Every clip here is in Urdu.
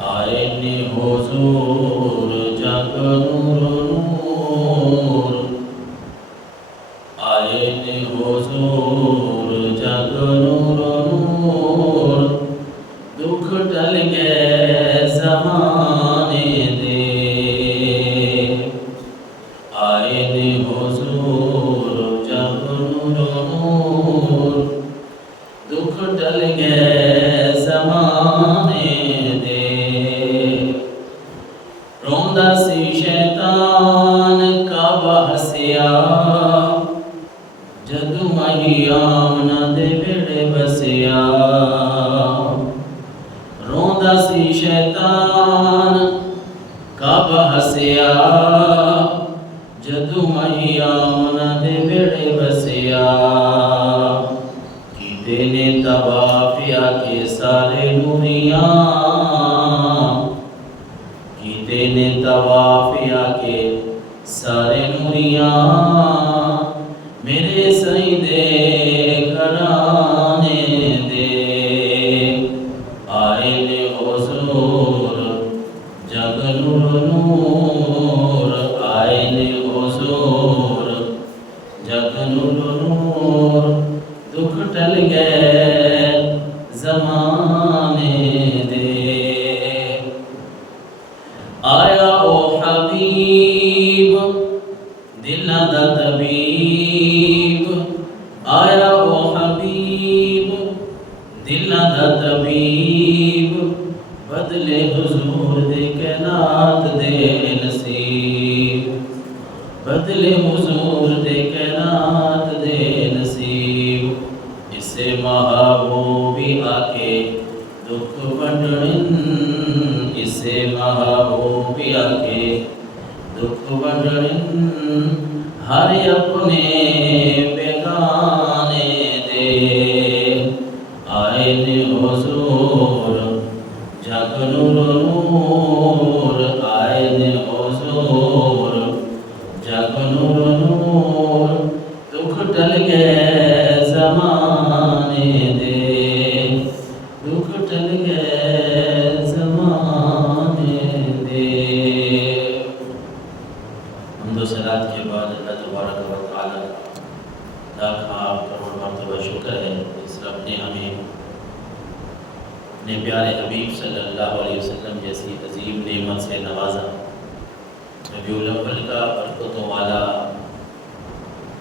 آئین حضور جگ نور نور، آئین حضور جگ نور نور، دکھ ٹل گئے زمانے دے، آئین حضور جگ نور نور، دکھ ٹل گئے زمانے دے، روندہ سی شیطان کا بحثیا، جدو مہی آمنا دے بیڑے بسیا، روندہ سی شیطان کا بحثیا، جدو مہی آمنا دے بیڑے بسیا، کیتے نے طوافیا کے سارے نوریاں، کیتے نے طوافیا کے سارے نوریاں، میرے سائیں دے گھرانے دے، آئین حضور جگ نور نور، آئین حضور جگ نور نور، دکھ ٹل گئے زمانے دے، آیا او حبیب دلہ دا طبیب، آیا او حبیب دلہ دا طبیب، بدلے حضور دے کائنات دے نصیب، بدلے حضور دے کائنات دے نصیب، اسے محبوبی آکے دکھ بڑھن، اسے محبوبی آکے دکھ بڑھن، ہر اپنے بیگانے دے، آئین حضور جگ نور نور، آئین حضور جگ نور نور، دکھ ٹل گئے زمانے دے، دکھ ٹل گئے زمانے دے۔ حمد و صلات کے بعد اللہ تبارک و تعالیٰ لاکھاں کروڑ مرتبہ شکر ہے، اس رب نے ہمیں اپنے پیارے حبیب صلی اللہ علیہ وسلم جیسی عظیم نعمت سے نوازا۔ ربیع الاول کا برکتوں والا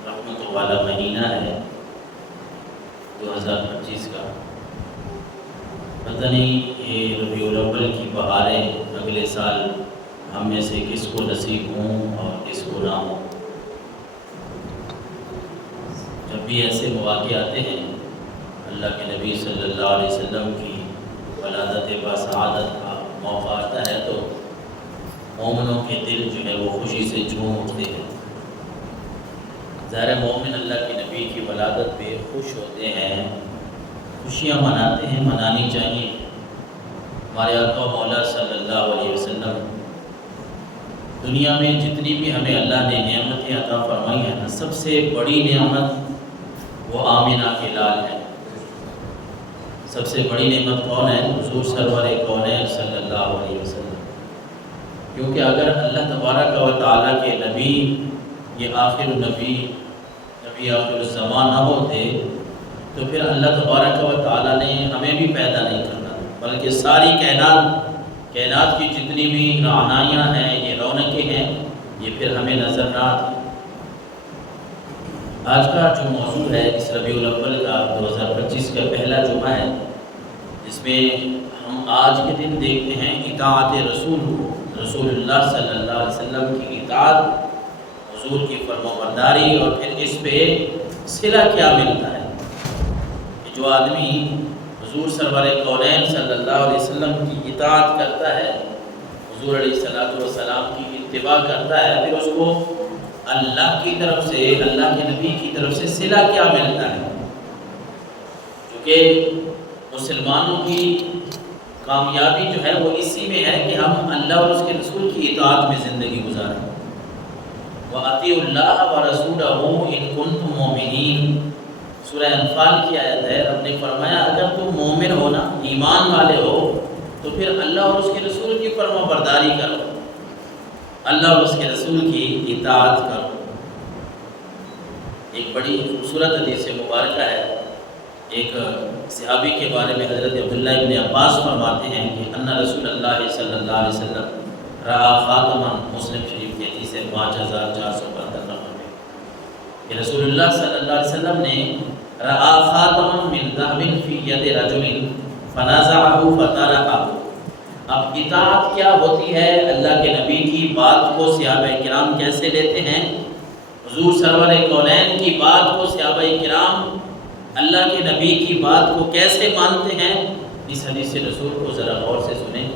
رحمتوں والا مہینہ ہے 2025 کا، پتہ نہیں یہ ربیع الاول کی بہاریں اگلے سال ہم میں سے کس کو نصیب ہوں اور کس کو نہ ہوں۔ جب بھی ایسے مواقع آتے ہیں، اللہ کے نبی صلی اللہ علیہ وسلم کی ولادت باسعادت کا موقع آتا ہے تو مومنوں کے دل جو ہے وہ خوشی سے جھوم اٹھتے ہیں۔ ظاہر مومن اللہ کے نبی کی ولادت پہ خوش ہوتے ہیں، خوشیاں مناتے ہیں، منانی چاہیے۔ ہمارے آقا مولا صلی اللہ علیہ وسلم دنیا میں جتنی بھی ہمیں اللہ نے نعمتیں عطا فرمائی ہیں، سب سے بڑی نعمت وہ آمنہ کے لال ہے۔ سب سے بڑی نعمت کون ہے؟ حضور سرور کونین صلی اللہ علیہ وسلم، کیونکہ اگر اللہ تبارک و تعالیٰ کے نبی، یہ آخر نبی، نبی آخر الزمان نہ ہوتے تو پھر اللہ تبارک و تعالیٰ نے ہمیں بھی پیدا نہیں کرنا، بلکہ ساری کائنات کی جتنی بھی رعنائیاں ہیں، یہ رونقیں ہیں، یہ پھر ہمیں نظر نہ آتی۔ آج کا جو موضوع ہے اس ربیع الاول کا 2025 کا پہلا جمعہ ہے، جس میں ہم آج کے دن دیکھتے ہیں اطاعت رسول کو، رسول اللہ صلی اللہ علیہ وسلم کی اطاعت، حضور کی فرمانبرداری، اور پھر اس پہ صلہ کیا ملتا ہے کہ جو آدمی حضور سرور کونین صلی اللہ علیہ وسلم کی اطاعت کرتا ہے، حضور علیہ السلام کی اتباع کرتا ہے، پھر اس کو اللہ کی طرف سے، اللہ کے نبی کی طرف سے صلہ کیا ملتا ہے؟ کیونکہ مسلمانوں کی کامیابی جو ہے وہ اسی میں ہے کہ ہم اللہ اور اس کے رسول کی اطاعت میں زندگی گزاریں۔ وَأَطِيعُوا اللَّهَ وَرَسُولَهُ إِن كُنتُم مُؤْمِنِينَ، سورہ انفال کی آیت ہے۔ رب نے فرمایا اگر تم مومن ہو نا، ایمان والے ہو، تو پھر اللہ اور اس کے رسول کی فرما برداری کرو، اللہ اور اس کے رسول کی اطاعت کرو۔ ایک بڑی خوبصورت حدیث مبارکہ ہے، ایک صحابی کے بارے میں حضرت عبداللہ ابن عباس فرماتے ہیں کہ ان رسول اللہ صلی اللہ علیہ وسلم رأى خاتما، مسلم شریف کی حدیث ہے 5472 نمبر میں، کہ رسول اللہ صلی اللہ علیہ وسلم نے رأى خاتما من ذهب في يد رجل فنازعه فتركه۔ اب اطاعت کیا ہوتی ہے، اللہ کے نبی کی بات کو صحابہ کرام کیسے لیتے ہیں، حضور سرور کونین کی بات کو صحابہ کرام اللہ کے نبی کی بات کو کیسے مانتے ہیں، اس حدیث رسول کو ذرا غور سے سنیں۔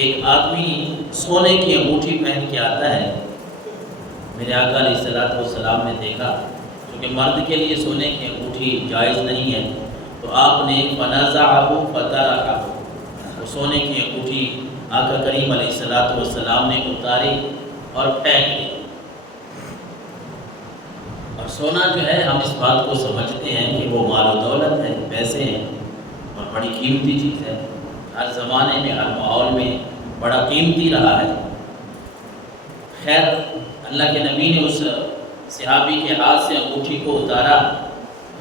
ایک آدمی سونے کی انگوٹھی پہن کے آتا ہے، میرے آقا علیہ السلام نے دیکھا، کیونکہ مرد کے لیے سونے کی انگوٹھی جائز نہیں ہے، تو آپ نے فنازعہ فترکہ، وہ سونے کی انگوٹھی آقا کریم علیہ السلام نے اتاری اور پھینک دی۔ اور سونا جو ہے، ہم اس بات کو سمجھتے ہیں کہ وہ مال و دولت ہے، پیسے ہیں، اور بڑی قیمتی چیز ہے، ہر زمانے میں ہر ماحول میں بڑا قیمتی رہا ہے۔ خیر، اللہ کے نبی نے اس صحابی کے ہاتھ سے انگوٹھی کو اتارا،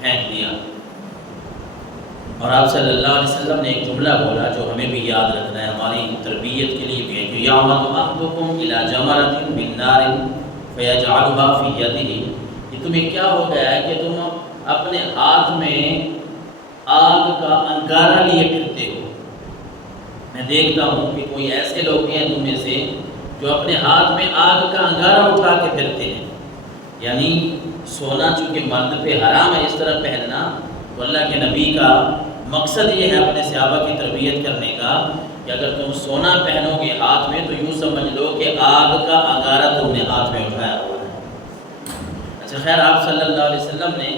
پھینک دیا، اور آپ صلی اللہ علیہ وسلم نے ایک جملہ بولا جو ہمیں بھی یاد رکھنا ہے، ہماری تربیت کے لیے بھی ہے، کہ یعمد احدکم الی جمرۃ من نار فیجعلھا فی یدہ، کہ تمہیں کیا ہو گیا ہے کہ تم اپنے ہاتھ میں آگ کا انگارہ لیے پھرتے ہو۔ میں دیکھتا ہوں کہ کوئی ایسے لوگ ہیں تم میں سے جو اپنے ہاتھ میں آگ کا انگارہ اٹھا کے پھرتے ہیں۔ یعنی سونا چونکہ مرد پہ حرام ہے اس طرح پہننا، تو اللہ کے نبی کا مقصد یہ ہے اپنے صحابہ کی تربیت کرنے کا کہ اگر تم سونا پہنو گے ہاتھ میں تو یوں سمجھ لو کہ آگ کا انگارہ تم نے ہاتھ میں اٹھایا ہوا ہے۔ اچھا خیر، آپ صلی اللہ علیہ وسلم نے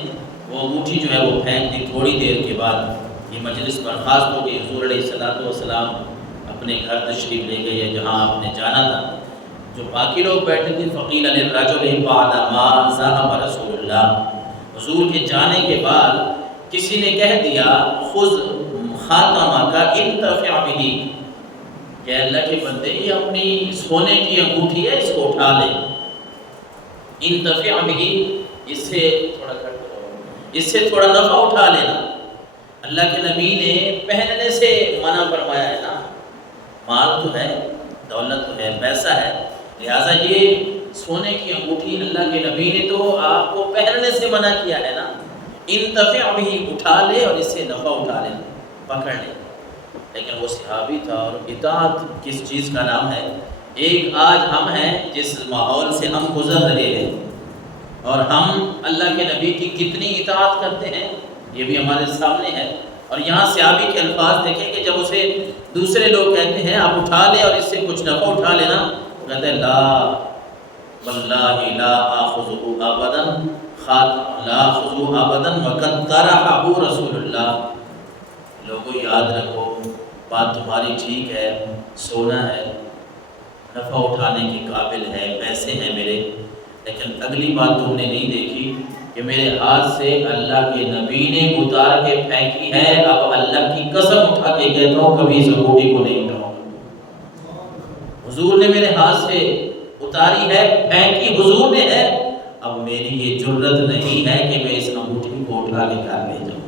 وہ انگوٹھی جو ہے وہ پھینک دی۔ تھوڑی دیر کے بعد یہ مجلس برخاست ہو گئی، حضور علیہ السلام اپنے گھر تشریف لے گئے جہاں آپ نے جانا تھا۔ جو باقی لوگ بیٹھے تھے، فقیل للرجل بعد ما ذهب رسول اللہ، حضور کے جانے کے بعد کسی نے کہہ دیا خذ خاتمک انتفع بہ، کہ اللہ کے بندے یہ اپنی سونے کی انگوٹھی ہے، اس کو اٹھا لے، انتفع بہ، اس سے تھوڑا نفع اٹھا لینا۔ اللہ کے نبی نے پہننے سے منع فرمایا ہے نا، مال تو ہے، دولت تو ہے، پیسہ ہے، لہٰذا یہ سونے کی انگوٹھی اللہ کے نبی نے تو آپ کو پہننے سے منع کیا ہے نا، انتفع بہ، اٹھا لے اور اس سے نفع اٹھا لے، پکڑ لے۔ لیکن وہ صحابی تھا، اور اطاعت کس چیز کا نام ہے؟ ایک آج ہم ہیں جس ماحول سے ہم گزر رہے ہیں، اور ہم اللہ کے نبی کی کتنی اطاعت کرتے ہیں یہ بھی ہمارے سامنے ہے۔ اور یہاں صحابی کے الفاظ دیکھیں کہ جب اسے دوسرے لوگ کہتے ہیں آپ اٹھا لے اور اس سے کچھ نفع اٹھا لینا، وہ کہتے ہیں لا واللہ لا آخذہ ابدا، لا آخذہ ابدا وقد طرحہ رسول اللہ۔ لوگوں یاد رکھو، بات تمہاری ٹھیک ہے، سونا ہے، نفع اٹھانے کے قابل ہے، پیسے ہیں میرے، لیکن اگلی بات تم نے نہیں دیکھی کہ میرے ہاتھ سے اللہ کے نبی نے اتار کے پھینکی ہے، اب اللہ کی قسم اٹھا کے کہتا ہوں کبھی اس انگوٹھی کو نہیں اٹھاؤں گا۔ حضور نے میرے ہاتھ سے اتاری ہے، پھینکی حضور نے ہے، اب میری یہ جرت نہیں ہے کہ میں اس انگوٹھی کو اٹھا کے گھر لے جاؤں۔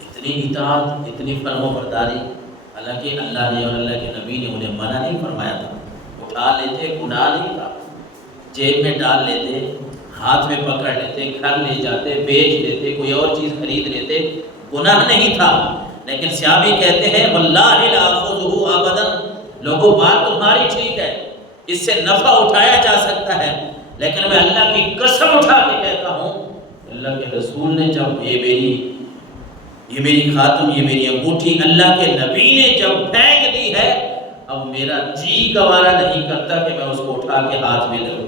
اتنی اطاعت، اتنی فرم و برداری، حالانکہ اللہ نے اور اللہ کے نبی نے انہیں منع نہیں فرمایا تھا، اٹھا لیتے، گناہ نہیں تھا، جیب میں ڈال لیتے، ہاتھ میں پکڑ لیتے، گھر لے جاتے، بیچ دیتے، کوئی اور چیز خرید لیتے، گناہ نہیں تھا۔ لیکن صحابی کہتے ہیں واللہ لا آخذہ ابدا، لوگوں بات تمہاری ٹھیک ہے، اس سے نفع اٹھایا جا سکتا ہے، لیکن میں اللہ کی قسم اٹھا کے کہتا ہوں اللہ کے رسول نے جب یہ میری خاتم، یہ میری انگوٹھی اللہ کے نبی نے جب پھینک دی ہے، اب میرا جی گوارا نہیں کرتا کہ میں اس کو اٹھا کے ہاتھ میں لوں۔